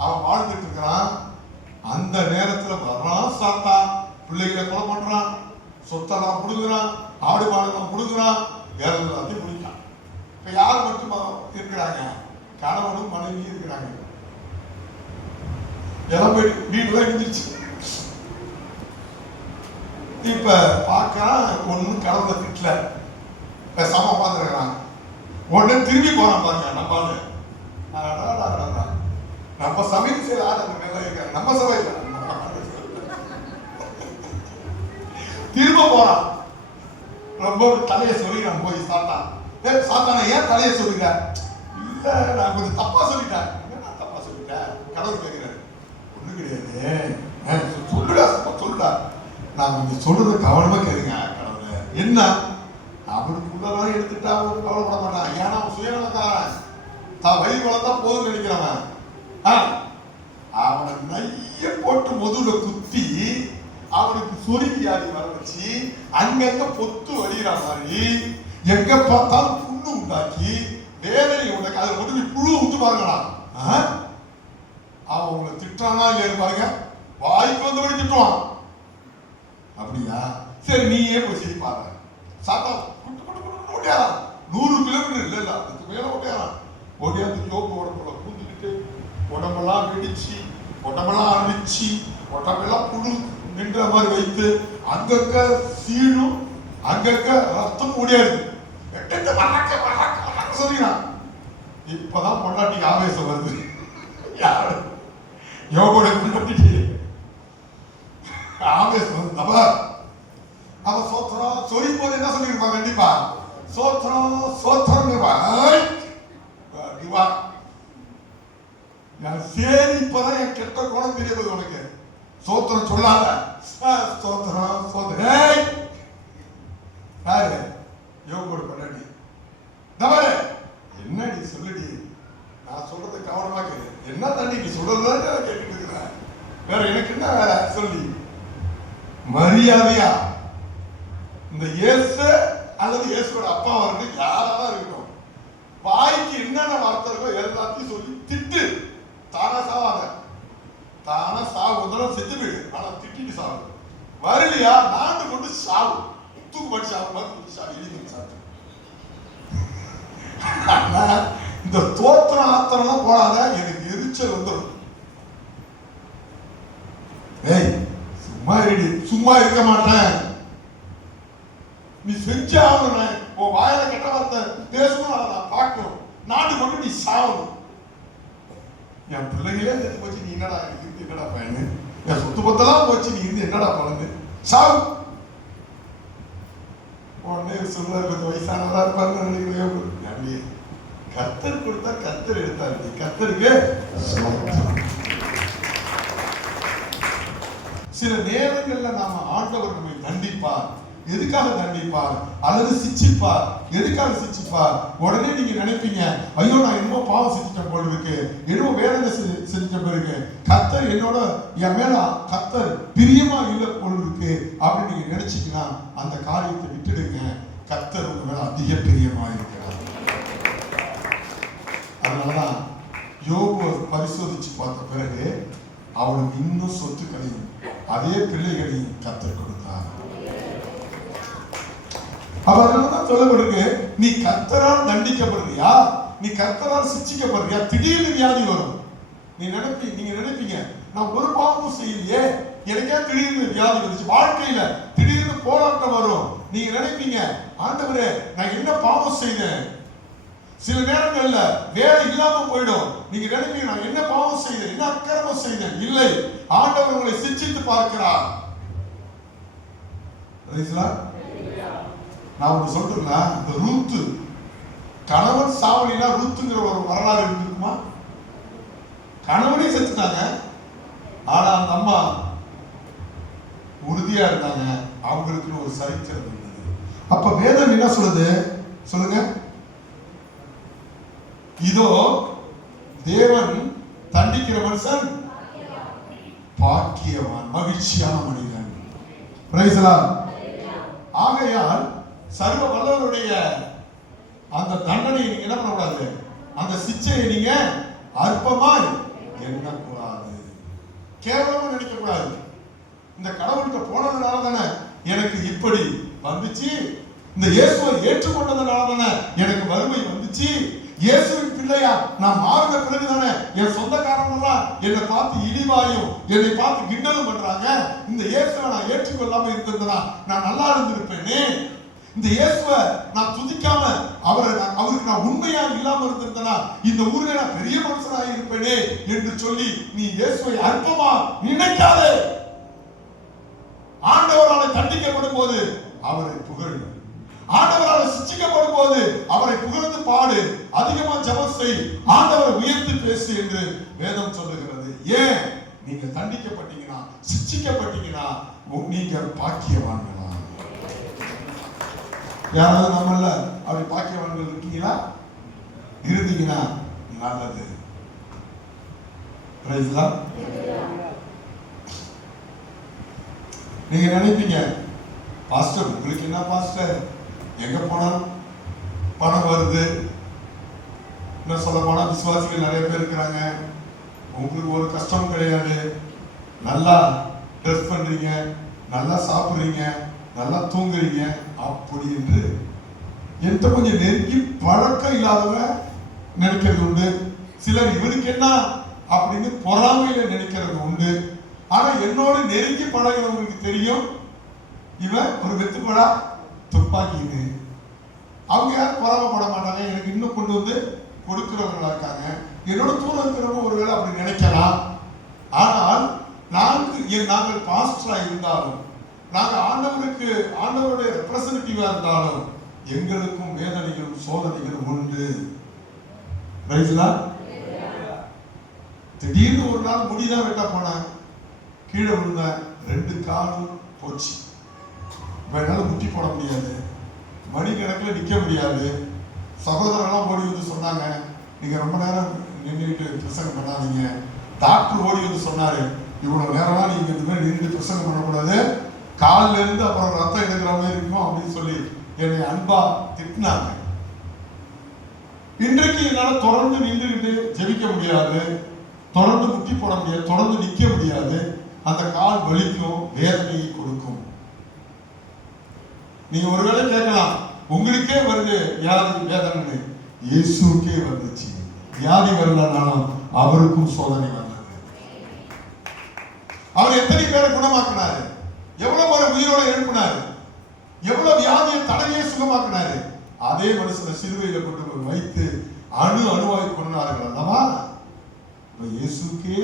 அவன் வாழ்ந்துட்டு இருக்கிறான். அந்த நேரத்துல வர்றான் சாத்தா, பிள்ளைகளை கொலை பண்றான், சொத்தெல்லாம் புடுங்குறான், ஆடு மாடெல்லாம் புடுங்குறான், வேற எல்லாத்தையும் முடிக்கிறான். இப்ப யார் மட்டும் இருக்கிறாங்க? கணவனும் மனைவியும் இருக்கிறாங்க. எல்லாம் போயிட்டு வீட்டுல இருந்துச்சு. இப்ப பாக்கிறான், ஒன்னும் கடவுளை திட்டல, பேசாம உட்காந்துருக்கிறான். உடனே திரும்பி போறான் பாருங்க. நம்ம சமையல் செய்யல இருக்க, நம்ம சபையில திரும்ப போறான். ரொம்ப தலையை சொல்லிடுறான் போய் சாத்தான ஏன் தலையை சொல்லுங்க? இல்ல, நான் கொஞ்சம் தப்பா சொல்லிட்டேன். என்ன தப்பா சொல்லிட்டேன்? கடவுள் கேட்கிறாரு. ஒண்ணு கிடையாது, சொல்லுடா. நான் கொஞ்சம் சொல்றது கவனமா கேளுங்க. கடவுளை என்ன அவனுக்குள்ளதான் எடுத்துட்டா அவனுக்கு கவலைப்பட மாட்டான். ஏன்னா அவன் சுயநலக்காரன், தான் வயிறு வளர்த்தா போதும் நினைக்கிறவன். அவனை நைய போட்டு முதுகுல குத்தி அவனுக்கு சொரிவியாதி வர வச்சு அங்கங்க பொத்து வடிகிற மாதிரி எங்க பார்த்தாலும் புண்ணு உண்டாக்கி வேதனை உண்டாக்கி அதை கொண்டு புழு விட்டு பாருங்களா. அவன் உங்களை திட்டானா இல்லையா பாருங்க, வாய்க்கு வந்தபடி திட்டுவான். அப்படியா? சரி, நீயே போய் செய்ய பாரு. சாத்தா ஓட்டியாரான், 100 கிலோமீட்டர் இல்ல, அதுக்கு மேல ஓட்டியாரான். ஓட்டியாந்து யோபு உடம்புல பூந்துக்கிட்டு உடம்பெல்லாம் வெடிச்சு, உடம்பெல்லாம் அழிச்சு, உடம்பெல்லாம் புழு நின்ற மாதிரி வைத்து அங்கங்க சீழும், அங்கங்க ரத்தம் ஓடியாது. சொல்லினான். இப்பதான் பொண்டாட்டிக்கு ஆவேசம் வருது. யாரு? யோகோட பொண்டாட்டிக்கு ஆவேசம் வந்து அவன் சோத்திரம் சொல்லும் போது என்ன சொல்லிருப்பான்? கண்டிப்பா சோத்திரம் சரி. இப்பதான் என் கெட்ட குணம் தெரியாது உனக்கு. சோத்திரம் சொல்லாத. சோத்திரம் யாரு? யோகோட பொண்டாட்டி. என்னடி சொல்லுடி, நான் சொல்றது கவனமா கேளு. என்ன தண்ணி நீ சொல்றதுதான் நான் கேட்டுட்டு இருக்கிறேன். வேற எனக்கு என்ன வேலை சொல்லி? மரியாதையா இந்த இயேசு அல்லது இயேசுவோட அப்பா வந்து யாராதான் இருக்கட்டும், வாய்க்கு என்னென்ன வார்த்தை இருக்கோ எல்லாத்தையும் சொல்லி திட்டு. தானா சாவாத, தானா சாவு வந்தாலும் செத்து போயிடு, ஆனா திட்டிட்டு சாவு. வரலையா நாண்டு கொண்டு சாவு, தூக்குப்படி சாவு மாதிரி சாவு, எழுதி சாப்பிட்டு. இந்த தோத்திரம் ஆத்திரம் போடாத, எனக்கு எரிச்சல் வந்துடும். ஏய் சும்மா ரெடி, சும்மா இருக்க மாட்டேன், நீ செஞ்சே ஆகணும். உன் வாயில கெட்ட வார்த்தை பேசணும், அதை நான் பார்க்கணும். நாடு கொண்டு நீ சாவணும். என் பிள்ளைகளே செத்து போச்சு, நீ என்னடா இருந்து என்னடா பையனு? என் சொத்து பத்தெல்லாம் போச்சு, நீ இருந்து என்னடா பழந்து சாவு. உடனே சொல்றாரு, கொஞ்சம் வயசானதா இருப்பாருன்னு நினைக்கிறேன். கர்த்தர் கொடுத்தா கர்த்தர் எடுத்தாரு, கர்த்தருக்கு சில நேரங்கள்ல நாம ஆண்டவர் நம்மை தண்டிப்பார். எதுக்காக தண்டிப்பார் அல்லது சிச்சிப்பார்? எதுக்காக சிச்சிப்பார்? உடனே நீங்க நினைப்பீங்க, ஐயோ நான் என்னமோ பாவம் செஞ்சுட்ட போல இருக்கு, என்னமோ வேதனை செஞ்சுட்ட பிறகு கர்த்தர் என்னோட என் மேல கர்த்தர் பிரியமா இல்லை போல இருக்கு அப்படின்னு நீங்க நினைச்சீங்கன்னா அந்த காரியத்தை விட்டுடுங்க. கர்த்தர் உங்க மேல அதிக பிரியமா இருக்கிறார். அதனாலதான் யோபு பரிசோதிச்சு பார்த்த பிறகு அவனுக்கு இன்னும் சொத்துக்களையும் அதே பிள்ளைகளையும் கர்த்தர் கொடுத்தார். அவர்கள்தான் சொல்லப்படுது, நீ கர்த்தரால் தண்டிக்கப்படுறியா, நீ கர்த்தரால் சிச்சிக்கப்படுறியா? திடீர்னு வியாதி வரும். நீங்க நினைப்பீங்க நான் ஒரு பாவமும் செய்யலையே, எனக்கே திடீர்னு வியாதி வந்துச்சு. வாழ்க்கையில திடீர்னு போராட்டம் வரும். நீங்க நினைப்பீங்க, ஆண்டவரே நான் என்ன பாவம் செய்தேன்? சில நேரங்கள்ல வேலை இல்லாம போயிடும். நீங்க நினைப்பீங்க நான் என்ன பாவம் செய்தேன், என்ன அக்கிரமம் செய்தேன்? இல்லை, ஆண்டவர் உங்களை சிச்சித்து பார்க்கிறார். நான் ஒன்று சொல்றேன்னா, இந்த ரூத்து கணவன் சாவலினா ரூத்துங்கிற ஒரு வரலாறு இருக்குமா? கணவனே செத்துட்டாங்க, ஆனா அந்த அம்மா உறுதியா இருந்தாங்க. அவங்களுக்கு ஒரு சரித்திரம் இருந்தது. அப்ப வேதம் என்ன சொல்லுது சொல்லுங்க? இதோ தேவன் தண்டிக்கிற மனுஷன் பாக்கியவான், மகிழ்ச்சியான மனிதன். Praise the Lord. ஆகையால் சர்வ வல்லவருடைய அந்த தண்டனை நீங்க என்ன பண்ணக்கூடாது, அந்த சிச்சையை நீங்க அற்பமாய் எண்ணக்கூடாது, கேவலமா நினைக்க கூடாது. இந்த கடவுள்கிட்ட போனதுனால தானே எனக்கு இப்படி வந்துச்சு, இந்த இயேசுவை ஏற்றுக்கொண்டதுனால தானே எனக்கு வறுமை வந்துச்சு, இயேசுவின் பிள்ளையா நான் மாறின பிறகு தானே என் சொந்தக்காரங்க எல்லாம் என்னை பார்த்து இழிவாயும் என்னை பார்த்து கிண்டலும் பண்றாங்க. இந்த இயேசுவை நான் ஏற்றுக்கொள்ளாம இருந்திருந்தா நான் நல்லா இருந்திருப்பேனே, இந்த இயேசுவை நான் துதிக்காம அவருக்கு நான் உண்மையா இல்லாம இருந்திருந்தா இந்த ஊர்ல நான் பெரிய மனுஷனாக இருப்பேனே என்று சொல்லி நீ இயேசுவை அற்பமா நினைக்காதே. ஆண்டவரால் தண்டிக்கப்படும் போது அவரை புகழ், ஆண்டவரால் சிச்சிக்கப்படும் போது அவரை புகழ்ந்து பாடு, அதிகமா ஜெபம் செய், ஆண்டவரை உயர்த்தி பேசு என்று வேதம் சொல்லுகிறது. ஏன்? நீங்க தண்டிக்கப்பட்டீங்கன்னா, சிச்சிக்கப்பட்டீங்கன்னா நீங்க பாக்கியவான்களா? யாராவது நம்மள அப்படி பாக்கியவான்கள் இருக்கீங்களா? இருந்தீங்கன்னா நல்லது. Praise the Lord. நீங்க நினைப்பீங்க, பாஸ்டர் உங்களுக்கு என்ன பாஸ்டர், எங்க போனாலும் பணம் வருது, என்ன சொல்ல போனா விசுவாசிகள் நிறைய பேர் இருக்கிறாங்க, உங்களுக்கு ஒரு கஷ்டமும் கிடையாது, நல்லா ட்ரெஸ் பண்றீங்க, நல்லா சாப்பிடுறீங்க, நல்லா தூங்குறீங்க, அப்படி என்று எந்த கொஞ்சம் நெருங்கி பழக்கம் இல்லாதவங்க நினைக்கிறது உண்டு. சிலர் இவனுக்கு என்ன அப்படின்னு பொறாமையில நினைக்கிறது உண்டு. ஆனா என்னோட நெருங்கி பழகிறவங்களுக்கு தெரியும், இவன் ஒரு வெத்துப்படா துப்பாக்கிது. அவங்க யாரும் பொறாமப்பட மாட்டாங்க, எனக்கு இன்னும் கொண்டு வந்து கொடுக்கிறவங்களா இருக்காங்க. என்னோட தூரம் இருக்கிறவங்க ஒருவேளை அப்படி நினைக்கலாம். ஆனால் நாங்கள் பாஸ்டரா இருந்தாலும், நாங்கள் ஆண்டவருடைய ரெப்ரசன்டேட்டிவா இருந்தாலும் எங்களுக்கும் வேதனைகளும் சோதனைகளும் உண்டு. திடீர்னு ஒரு நாள் முடிதான் வெட்ட போனேன், கீழே விழுந்த 2 காலும் போச்சு. என்னால முட்டி போட முடியாது, மணிக்கணக்கில் நிற்க முடியாது. சகோதரெல்லாம் ஓடி வந்து சொன்னாங்க, நீங்க ரொம்ப நேரம் நின்றுட்டு பிரசங்கம் பண்ணாதீங்க. டாக்டர் ஓடி வந்து சொன்னாரு, இவ்வளவு நேரமா நீங்க இந்த மாதிரி நின்று பிரசங்கம் பண்ணக்கூடாது, காலில் இருந்து அப்புறம் ரத்தம் எடுக்கிற மாதிரி இருக்குமோ அப்படின்னு சொல்லி என்னை அன்பா திட்டினாங்க. இன்றைக்கு என்னால தொடர்ந்து நின்றுகிட்டு ஜெபிக்க முடியாது, தொடர்ந்து முட்டி போட முடியாது, தொடர்ந்து நிற்க முடியாது. அந்த கால் வலிக்கும், வேதனையை கொடுக்கும். நீங்க ஒருவேளை கேட்கலாம், உங்களுக்கே வருது வியாதி வேதனை, இயேசுக்கே வந்துச்சு. வியாதி வரலனாலும் அவருக்கும் சோதனை வந்தது. அவர் எத்தனை பேரை குணமாக்கினாரு, எவ்வளவு பேரை உயிரோட எழுப்பினாரு, எவ்வளவு வியாதியை தடவையே சுகமாக்கினாரு. அதே மனுஷனை சிலுவையில கொண்டு போய் வைத்து அணுவாய் கொண்டார்கள் அல்லவா? இயேசுக்கே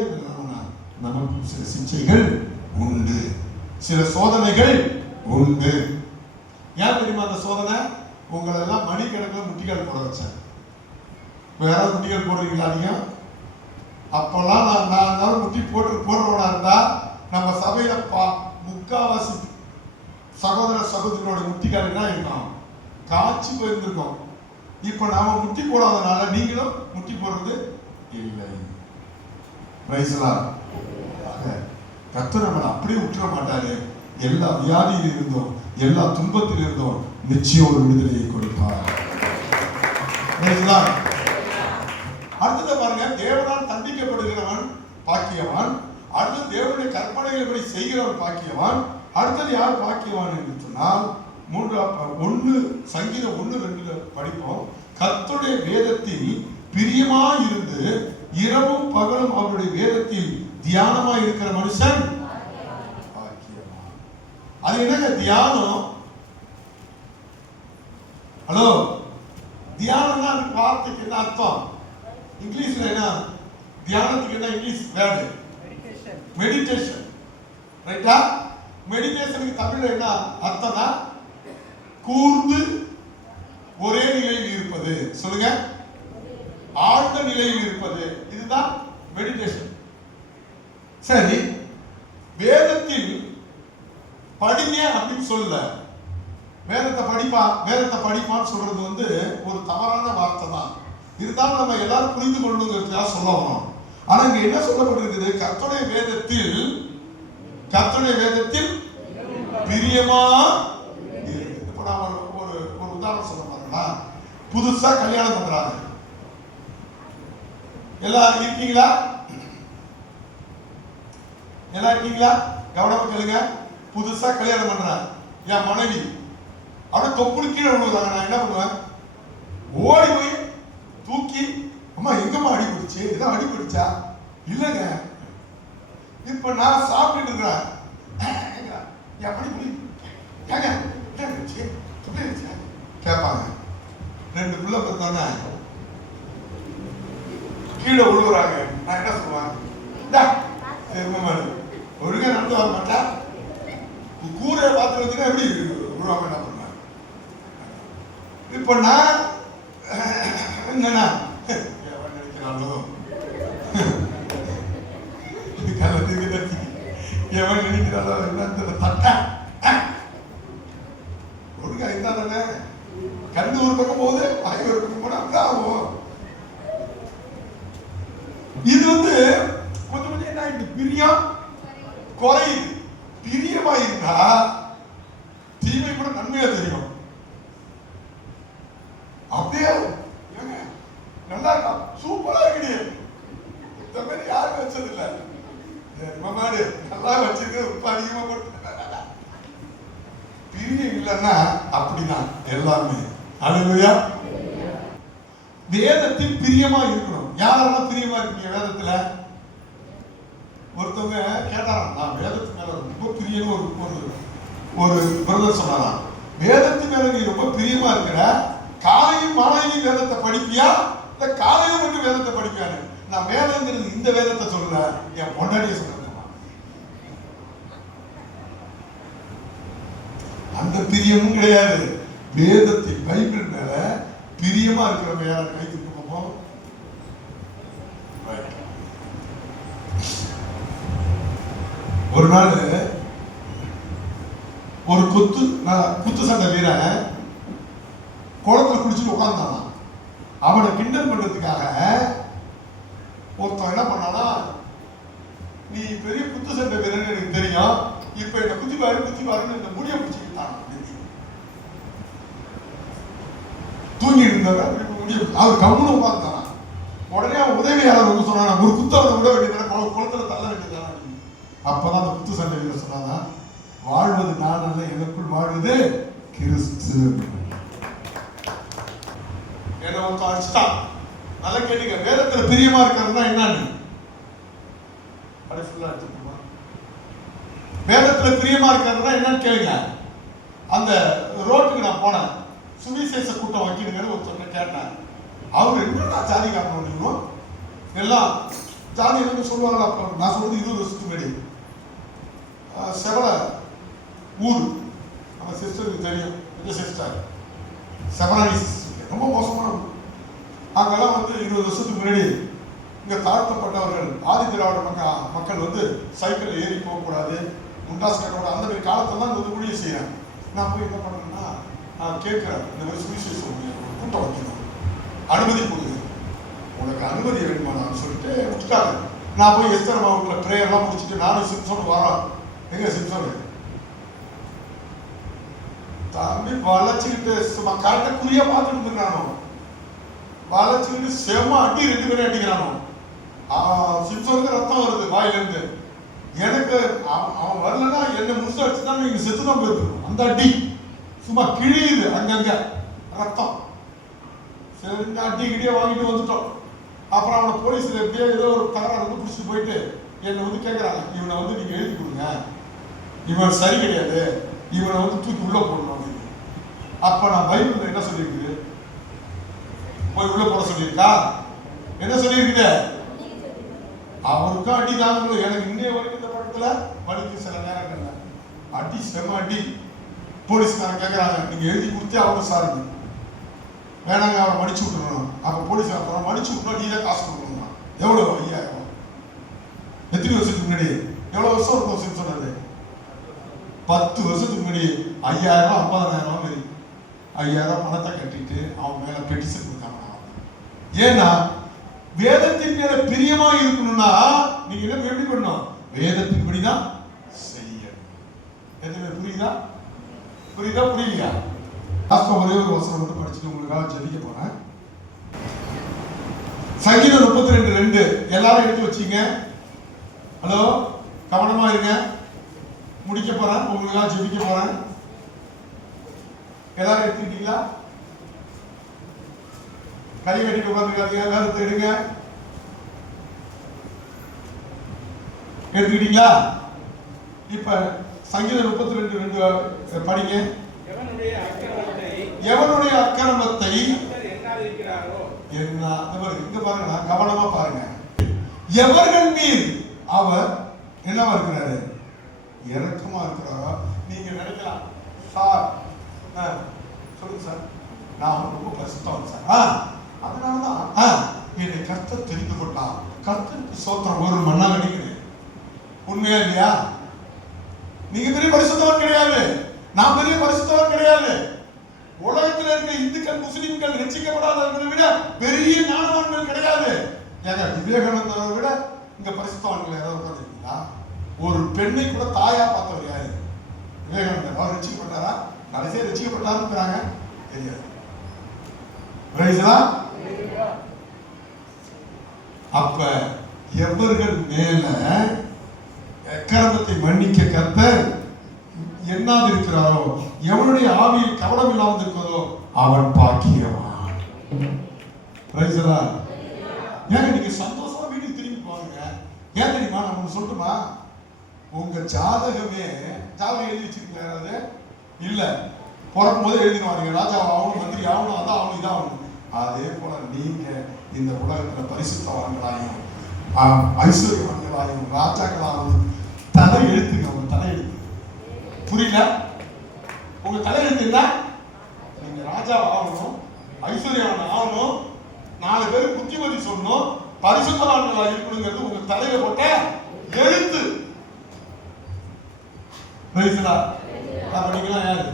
நமக்கும் சில சிக்ஷைகள் உண்டு, சில சோதனைகள் உண்டு. ஏன் தெரியுமா அந்த சோதனை? உங்களை எல்லாம் மணிக்கணக்கில் முட்டிகள் போட வச்சேன். வேற முட்டிகள் போடுறீங்களா? நீங்க அப்பெல்லாம் நான் முட்டி போடுறவனா இருந்தா நம்ம சபையில முக்காவாசி சகோதர சகோதரியோட முட்டிகள் என்ன இருக்கும், காய்ச்சி போயிருந்திருக்கோம். இப்ப நாம முட்டி போடாதனால நீங்களும் முட்டி போடுறது இல்லை. கர்த்தர் நம்மளை அப்படியே விட்டுற மாட்டாரு. எல்லா வியாதியில் இருந்தோம், எல்லா துன்பத்தில் இருந்தோம், நிச்சயம் ஒரு விடுதலையை கொடுப்பார். அடுத்தது பாருங்க, தேவனால் தண்டிக்கப்படுகிறவன் பாக்கியவான். அடுத்தது தேவனுடைய கற்பனைகளை செய்கிறவன் பாக்கியவான். அடுத்தது யார் பாக்கியவான் என்று சொன்னால், சங்கீதம் 1:2 படிப்போம். கர்த்தருடைய வேதத்தில் பிரியமாய் இருந்து இரவும் பகலும் அவருடைய வேதத்தில் தியானமாய் இருக்கிற மனுஷன் பாக்கியவான். அது என்னங்க தியானம்? ஹலோ, தியானம்னா அந்த வார்த்தைக்கு என்ன அர்த்தம்? இங்கிலீஷ்ல என்ன தியானத்துக்கு என்ன இங்கிலீஷ் வேர்டு? மெடிடேஷன். ரைட்டா? மெடிடேஷனுக்கு தமிழ்ல என்ன அர்த்தம்னா கூர்ந்து ஒரே நிலையில் இருப்பது. சொல்லுங்க, ஆழ்ந்த நிலையில் இருப்பது. இதுதான் மெடிடேஷன். சரி, வேதத்தில் படிங்க அப்படின்னு சொல்லல. வேதத்தை படிப்பான்னு சொல்றது ஒரு தவறான வார்த்தை தான். இருந்தாலும் நம்ம எல்லாரும் புரிந்து கொள்ளுங்கிறதுக்காக சொல்ல வரோம். ஆனா இங்க என்ன சொல்லப்பட்டிருக்குது? கர்த்தருடைய வேதத்தில் பிரியமா. இப்ப நான் ஒரு உதாரணம் சொல்ல பாருங்களா. புதுசா கல்யாணம் பண்றாங்க, எல்லாரும் இருக்கீங்களா? கவனமா கேளுங்க. புதுசா கல்யாணம் பண்றாங்க, என் மனைவி அப்படியே தொப்புள் கீழே விழுவாங்க. நான் என்ன பண்ணுவேன்? ஓடி போய் தூக்கி, அம்மா எங்கம்மா அடிபிடிச்சு? ஏதோ அடிபிடிச்சா? இல்லைங்க, இப்ப நான் சாப்பிட்டு இருக்கிறேன், கேட்பாங்க. 2 பிள்ளை பார்த்தோன்னே கீழே விழுவுறாங்க. நான் என்ன சொல்லுவேன்? ஒழுங்கா நடந்து வர மாட்டா, கூரை பாத்திரத்துக்கு எப்படி விழுவாங்க? என்ன பண்ணுவேன்? இப்ப நான் என்னன்னா நினைக்கிறாளோ, எவன் நினைக்கிறாளோ என்ன தட்ட ஒழுங்கா இருந்தா தானே. கண்டு ஒரு பக்கம் போகுது, வாய் ஒரு பக்கம் போனா ஆகும். இது கொஞ்சம் என்ன ஆயிடுது? பிரியம் குறையுது. பிரியமா இருந்தா தீமை கூட நன்மையா தெரியும். அப்படியே நல்லா இருக்கா, சூப்பரா இருக்குது, இந்த மாதிரி யாரும் வச்சது இல்ல. மாடு நல்லா வச்சிருக்கு, உப்பு அதிகமா போட்டு. பிரியம் இல்லைன்னா அப்படிதான் எல்லாமே. அல்லேலூயா. வேதத்தில் பிரியமா இருக்கணும். யாரெல்லாம் பிரியமா இருக்கீங்க வேதத்துல? ஒருத்தவங்க கேட்டாராம், நான் வேதத்து மேல ரொம்ப பிரியன்னு ஒரு பிரதர் சொன்னாராம். வேதத்து மேல நீ ரொம்ப பிரியமா இருக்கிற, காலையும் மாலையும் வேதத்தை படிப்பியா இல்ல காலையில மட்டும் வேதத்தை படிப்பியான்னு? நான் வேதங்கிறது இந்த வேதத்தை சொல்ல, என் பொண்டாட்டிய சொல்றேன். அந்த பிரியமும் கிடையாது. வேதத்தின் பைபிள் மேல பிரியமா இருக்கிறவங்க யாரும் கை தூக்குவோம். ஒரு நாள் ஒரு குத்து சண்டை வீரன் குளத்துல குடிச்சுட்டு உட்கார்ந்தான். அவனை கிண்டல் பண்றதுக்காக ஒருத்தன் என்ன பண்ணானா, நீ பெரிய குத்து சண்டை வீரன்னு எனக்கு தெரியும், இப்ப என்ன குத்தி பாருன்னு இந்த முடிய பிடிச்சிக்கிட்டான். தூங்கி இருந்தவர் முடிய அவர் கம்முன்னு உட்கார்ந்தான். உடனே அவன் உதவியாளர் வந்து சொன்னான், ஒரு குத்தவனை விட வேண்டியதான, குளத்துல தள்ள வேண்டியதான. அப்பதான் அந்த குத்து சண்டை வீரர் சொன்னாங்க, வாழ்வது நான் அல்ல, எனக்குள் வாழ்வது கிறிஸ்து. என்ன ஒருத்தன் அடிச்சுட்டான். நல்லா கேட்டுங்க, வேதத்துல பிரியமா இருக்கிறதுனா என்னன்னு வேதத்துல பிரியமா இருக்கிறதுனா என்னன்னு கேளுங்க. அந்த ரோட்டுக்கு நான் போனேன், சுவிசேஷ கூட்டம் வைக்கணுங்கன்னு ஒருத்தர் கேட்டேன். அவர் என்ன ஜாதி காரணம் எல்லாம் ஜாதி என்ன சொல்லுவாங்களா? நான் சொல்றது 20 வருஷத்துக்கு முன்னாடி செவல ஊர், நம்ம சிஸ்டருக்கு தெரியும், சிஸ்டர் செவலானி ரொம்ப மோசமான ஊர். அங்கெல்லாம் வந்து 20 வருஷத்துக்கு முன்னாடி இங்க தாழ்த்தப்பட்டவர்கள் ஆதி திராவிட மக்கள் வந்து சைக்கிள் ஏறி போகக்கூடாது, முண்டாஸ் கட்டக்கூடாது, அந்த மாதிரி காலத்துல தான் வந்து ஊழியம் செய்யறேன். நான் போய் என்ன பண்ணேன்னா கேட்கிறேன், இந்த மாதிரி சுவிசேஷம் கூட்டம் வைக்கணும், அனுமதி கொடுங்க, உனக்கு அனுமதி வேணுமான்னு சொல்லிட்டு விட்டுட்டாங்க. நான் போய் எஸ்தர் மாவட்டத்தில் ப்ரேயர்லாம் முடிச்சுட்டு நானும் சிம்சோன் வரோம். எங்க சிம்சோனு தம்பி வளைச்சுக்கிட்டு சும்மா கரெக்டாக குறியா பார்த்துட்டு இருந்துக்கிறானோ, வளைச்சுக்கிட்டு செம அடி 2 பேரும் அடிக்கிறானோ. சிம்சோனுக்கு ரத்தம் வருது வாயிலிருந்து. எனக்கு அவன் வரலன்னா என்ன முழுசு அடிச்சுதான் நீங்க செத்துதான் போயிருக்கணும். அந்த அடி சும்மா கிழியுது, அங்கங்க ரத்தம். சரி அடி கிடியே வாங்கிட்டு வந்துட்டோம். அப்புறம் அவனை போலீஸ்ல எப்படியோ ஏதோ ஒரு தகராறு வந்து பிடிச்சிட்டு போயிட்டு என்னை வந்து கேட்கறாங்க, இவனை வந்து நீங்க எழுதி கொடுங்க, இவன் சரி கிடையாது, இவனை வந்து தூக்கி உள்ள போடணும் அப்படின்னு. அப்ப நான் பைபிள்ல என்ன சொல்லியிருக்குது, போய் உள்ள போட சொல்லியிருக்கா? என்ன சொல்லியிருக்குது? அவருக்கும் அடி தாங்க. எனக்கு இன்னைய வரைக்கும் இந்த படத்துல வலிக்கு சில நேரங்கள்ல அடி செம அடி. போலீஸ்காரன் கேட்கறாங்க, நீங்க எழுதி கொடுத்தே அவங்க சாருங்க, வேணாங்க அவரை மடிச்சு விட்டுறணும். அப்ப போலீஸ் மடிச்சு விட்டோம், நீ தான் காசு கொடுக்கணும். எவ்வளவு? 5000. எத்தனை வருஷத்துக்கு முன்னாடி? எவ்வளவு வருஷம் இருக்கும் சொன்னது? 10 வருஷத்துக்கு முன்னாடி 5000 50,000 5000 பணத்தை கட்டிட்டு அவன் மேல பெட்டிஷன் கொடுத்தாங்க. ஏன்னா வேதத்தின் மேல பிரியமா இருக்கணும்னா நீங்க என்ன எப்படி பண்ணணும்? வேதத்தின்படிதான் செய்யணும். எதுவுமே புரியுதா? புரியலையா? ஒரே ஒரு வசனம் மட்டும் படிச்சுட்டு உங்களுக்காக ஜெபிக்க போறேன். சங்கீதம் 32:2 எல்லாரும் எடுத்து வச்சீங்க. ஹலோ, கவனமா இருங்க. முடிக்க போறேன், உங்களுக்காக ஜெபிக்க போறேன். எல்லாரும் எடுத்துக்கிட்டீங்களா? கை கட்டிட்டு உட்காந்துக்காதீங்க, வேதத்தை எடுங்க. எடுத்துக்கிட்டீங்களா? இப்ப சங்கீதம் 32:2 படிங்க. எவனுடைய அக்கிரமத்தை என்ன இங்க பாருங்க, கவனமா பாருங்க. எவர்கள் மீது அவர் என்னவா இருக்கிறாரு? இரக்கமா இருக்கிறாரோ. நீங்க நினைக்கலாம், சார் சொல்லுங்க சார், நான் ரொம்ப பரிசுத்தவன் சார், அதனாலதான் என்னை கர்த்தர் தெரிந்து கொண்டான், கர்த்தருக்கு சோத்திரம் ஒரு மண்ணா நினைக்கிறேன். உண்மையா இல்லையா? நீங்க பெரிய பரிசுத்தவன் கிடையாது, நான் பெரிய பரிசுத்தவன் கிடையாது. உலகத்தில் இருக்க இந்துக்கள் முஸ்லிம்கள் ரட்சிக்கப்படாதவர்களை விட பெரிய ஞானவான்கள் கிடையாது. ஏங்க விவேகானந்தரை விட இங்க பரிசுத்தவான்கள் யாராவது உட்காந்துருக்கீங்களா? ஒரு பெண்ணை கூட தாயா பார்த்தவர் யாரு? விவேகானந்தர். அவர் ரட்சிக்கப்பட்டாரா? கடைசியா ரட்சிக்கப்பட்டாருங்கிறாங்க, தெரியாது. அப்ப எவர்கள் மேல அக்கிரமத்தை மன்னிக்க கர்த்தர் என்னாது இருக்கிறாரோ, எவனுடைய ஆவியில் கவனம் இல்லாமல் இருக்கிறதோ அவன் பாக்கியவான். ஏங்க நீங்க சந்தோஷமா வீட்டுக்கு திரும்பி போங்க. ஏன் தெரியுமா? நான் ஒண்ணு சொல்லட்டுமா? உங்க ஜாதகமே ஜாதகம் எழுதி வச்சிருக்கீங்க யாராவது? இல்ல, பிறக்கும் போது எழுதிடுவாங்க, ராஜா ஆகணும், மந்திரி ஆகணும், அதான் ஆகணும், இதாகணும். அதே போல நீங்க இந்த உலகத்துல பரிசுத்தவான்களாயும் ஐஸ்வர்யவான்களாயும் ராஜாக்களாகவும் தலை எழுத்துங்க. உங்க தலை எழுத்து புரியல? உங்க தலையெழுத்து என்ன? நீங்க ராஜா ஆகணும், ஐஸ்வர்யவான் ஆகணும், 4 பேர் புத்திமதி சொல்லணும், பரிசுத்தவான்களா இருக்கணுங்கிறது உங்க தலையில போட்ட எழுத்து. நீங்களாம் யாரு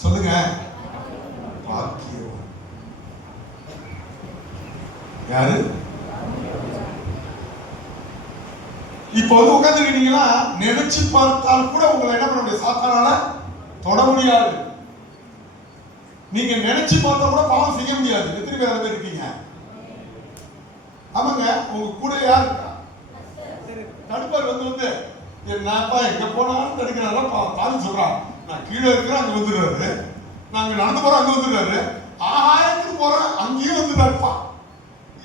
சொல்லுங்க? பாக்கியம். யாரு? இப்ப வந்து உட்காந்துருக்கீங்களா, நினைச்சு பார்த்தால் கூட உங்களை என்ன பண்ண முடியாது, சாத்தானால தொட முடியாது. நீங்க நினைச்சு பார்த்தா கூட பாவம் செய்ய முடியாது. எத்தனை பேர் அதை இருக்கீங்க? ஆமாங்க. உங்க கூட யார் இருக்கா? தடுப்பார் வந்து என்னப்பா எங்க போனாலும் தடுக்கிறாரா பாதி சொல்றான். நான் கீழே இருக்கிறேன், அங்க வந்துடுறாரு. நாங்க நடந்து போறோம், அங்க வந்துடுறாரு. ஆகாயத்துக்கு போறோம், அங்கேயும் வந்துடுறாருப்பா.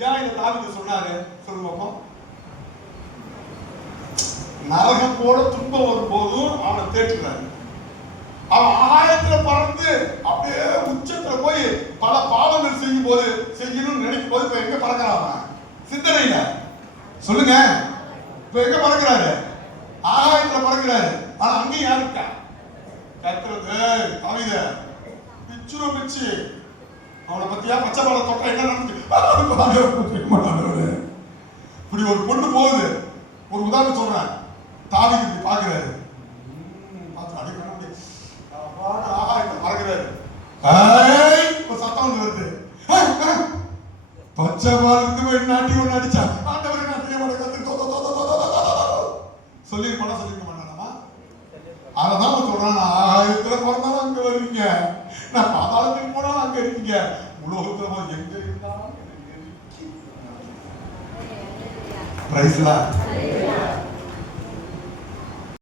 ஏன் இந்த தாவீது சொன்னாரு சொல்லுவோம்? நரகம் போல துன்பம் வரும்போதும் அவனை தேற்றுறாரு. அவன் ஆகாயத்துல பறந்து அப்படியே உச்சத்துல போய் பல பாவங்கள் செய்யும் போது செய்யணும்னு நினைக்கும் போது இப்ப எங்க பறக்கிறான்? சிந்தனையில சொல்லுங்க. இப்ப எங்க பறக்கிறாரு? ஆகாயத்துல பறக்கிறாரு. ஆனா அங்கேயும் யாரு இருக்கா? கத்துறது தாவீத பிச்சுரு பிச்சு. அவனை பத்தியா பச்சை பாலை தொட்டா என்ன நடந்துச்சு? இப்படி ஒரு பொண்ணு போகுது. ஒரு உதாரணம் சொல்றேன். தாவீது இப்படி பாக்குறாரு, பார்த்து அடி பண்ண முடியாது, ஆகாயத்தை பறக்கிறாரு. ஒரு சத்தம் வந்து வருது. பச்சை பாலுக்கு நாட்டி ஒண்ணு அடிச்சா ஆண்டவரை நான் செய்ய மாட்டேன் சொல்லிருக்க மாட்டானா? அததான் சொல்றான், நான் ஆகாயத்துல பிறந்தாலும் அங்க வருவீங்க, நான் பாதாளத்துக்கு போனாலும் அங்க இருக்கீங்க, உலகத்துல எங்க இருந்தாலும் பிரைஸ்ல